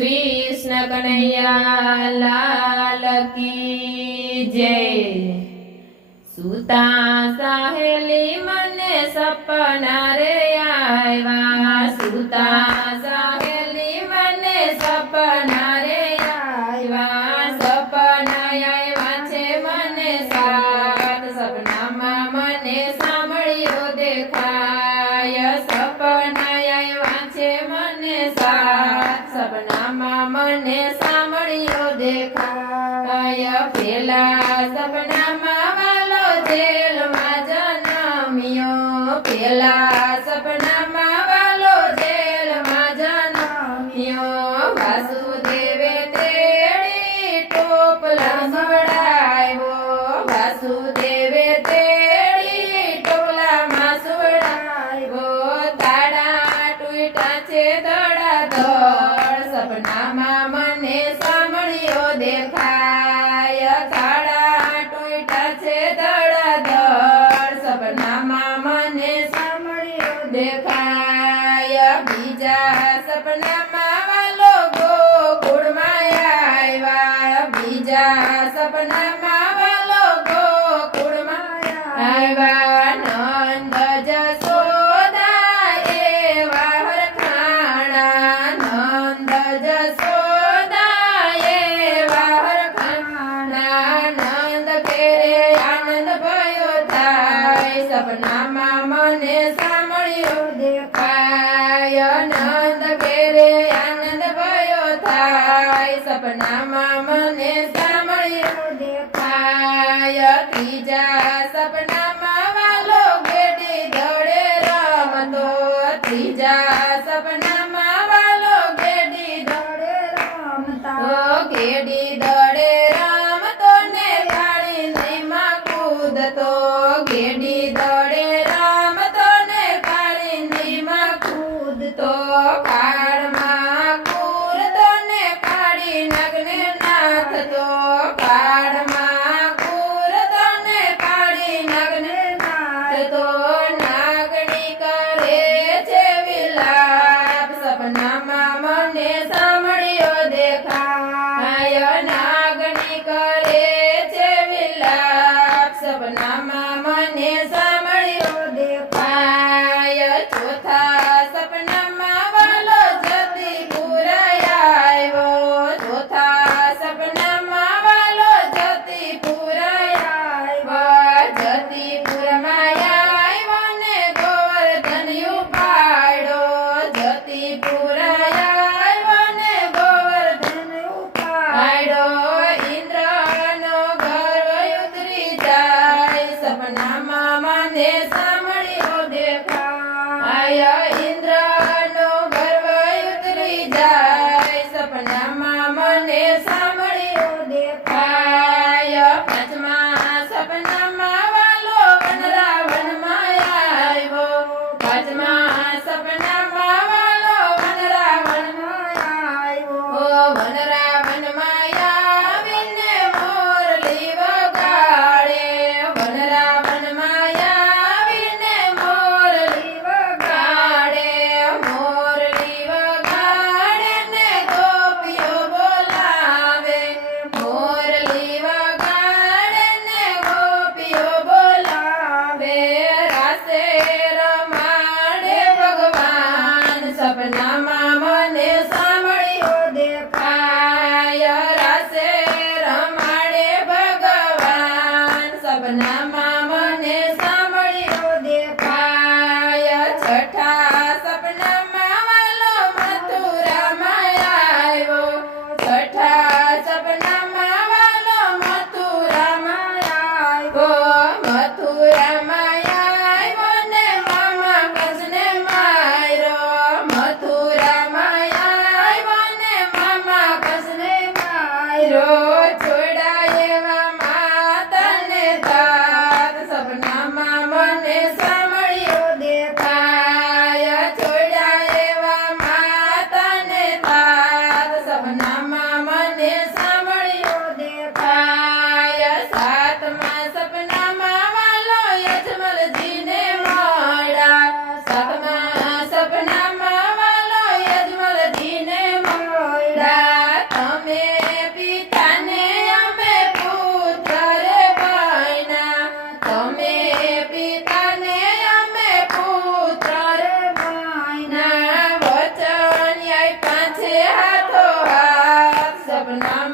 कृष्ण कन्हैया लाल की जय। सूता सहेली मने सपना रे आवा, सूता सहेली मने सपना रे आवा, सपना आवा छे मने साथ, सपनामां मने सामळ्यो देखाय, सपना आवा छे मने साथ, सपनामां मने सामळ्यो देखाय। पेला सपनामां वालो जेलमां जन्म्यो, पेला सपनामां वालो जेलमां जन्म्यो, वासुदेवे तेड़ी टोपला सुवડાવ્યો, वासुदेवे तेड़ी टोपलामां सुवડાવ્યો, તાળા તૂટ્યા છે ધડાધડ, સપનામાં મને સાંભળ્યો દેખાય, તાળા તૂટ્યા છે ધડાધડ, સપનામાં મને સાંભળ્યો દેખાય। બીજા સપનામાં વાલો ગોકુળમાં આવ્યા, બીજા સપનામાં વાલો ગોકુળમાં આવ્યા, નંદ જશોદા એવા હરખાણા, નંદ જશોદા એવા હરખાણા, નંદ ઘેરે આનંદ ભયો થાય, સપનામાં મને સાંભળ્યો દેખાય, નંદ ઘેરે આનંદ ભયો થાય, સપનામાં મને સાંભળ્યો દેખાય। ત્રીજા સપનામાં વાલો ગેડી દોડે રમતો, ત્રીજા સપનામાં વાલો ગેડી દોડે રમતો, ગેડી દોડે રમતો ને પાણી નદીમાં કૂદતો, ગેડી દોડે રમતો ને પાણી નદીમાં કૂદતો, કાળમાં કૂરતો ને કાળી નાગને નાથતો, કાળમાં કૂરતો ને કાળી નાગને નાથતો, નાગણી કરે છે વિલાપ, સપનામાં મને સાંભળ્યો દેખાય, નાગણી કરે છે વિલાપ, સપનામાં મને સાંભળ્યો દેખાય। ચોથા સપનામાં વાલો જતીપુર આવ્યો, ચોથા સપનામાં વાલો જતીપુર આવ્યો, જતીપુરમાં આવ્યો ને ગોવર્ધન ઉપાડ્યો, જતીપુર આવ્યો ને ગોવર્ધન ઉપાડ્યો, ઇન્દ્રનો ગર્વ ઉતરી જાય, સપનામાં મને સાંભળ્યો દેખાય, ઇન્દ્રનો ગર્વ ઉતરી જાય, સપનામાં મને સાંભળ્યો દેખાય। પાંચમા સપનામાં વાલો વનરાવનમાં આવ્યો, પાંચમા સપનામાં વાલો વનરાવનમાં આવ્યો, વનરાવનમાં આવીને મોરલી વગાડે, વનરાવનમાં આવીને મોરલી વગાડે, મોરલી વગાડે ને ગોપીઓ બોલાવે, મોરલી વગાડે ને ગોપીઓ બોલાવે, રાસે રમાડે ભગવાન, સપનામાં મને સાંભળ્યો દેખાય, રાસે રમાડે ભગવાન, સપનામાં મને સાંભળ્યો દેખાય। છઠ્ઠા સપનામાં વાલો મથુરામાં આવ્યો, છઠ્ઠા સપનામાં વાલો મથુરામાં આવ્યો, મથુરામાં આવ્યો ને મામા કંસને માર્યો, મથુરામાં આવ્યો ને મામા કંસને માર્યો, છોડા એવા માતાને તાત, સપનામાં મને સાંભળ્યો દેખાય, છોડા એવા માતાને તાત, સપનામાં મને સાંભળ્યો દેખાય। સાતમા સપનામાં વાલો યજમલજીને મળ્યા, સાતમા સપનામાં વાલો યજમલજીને મળ્યા, સપના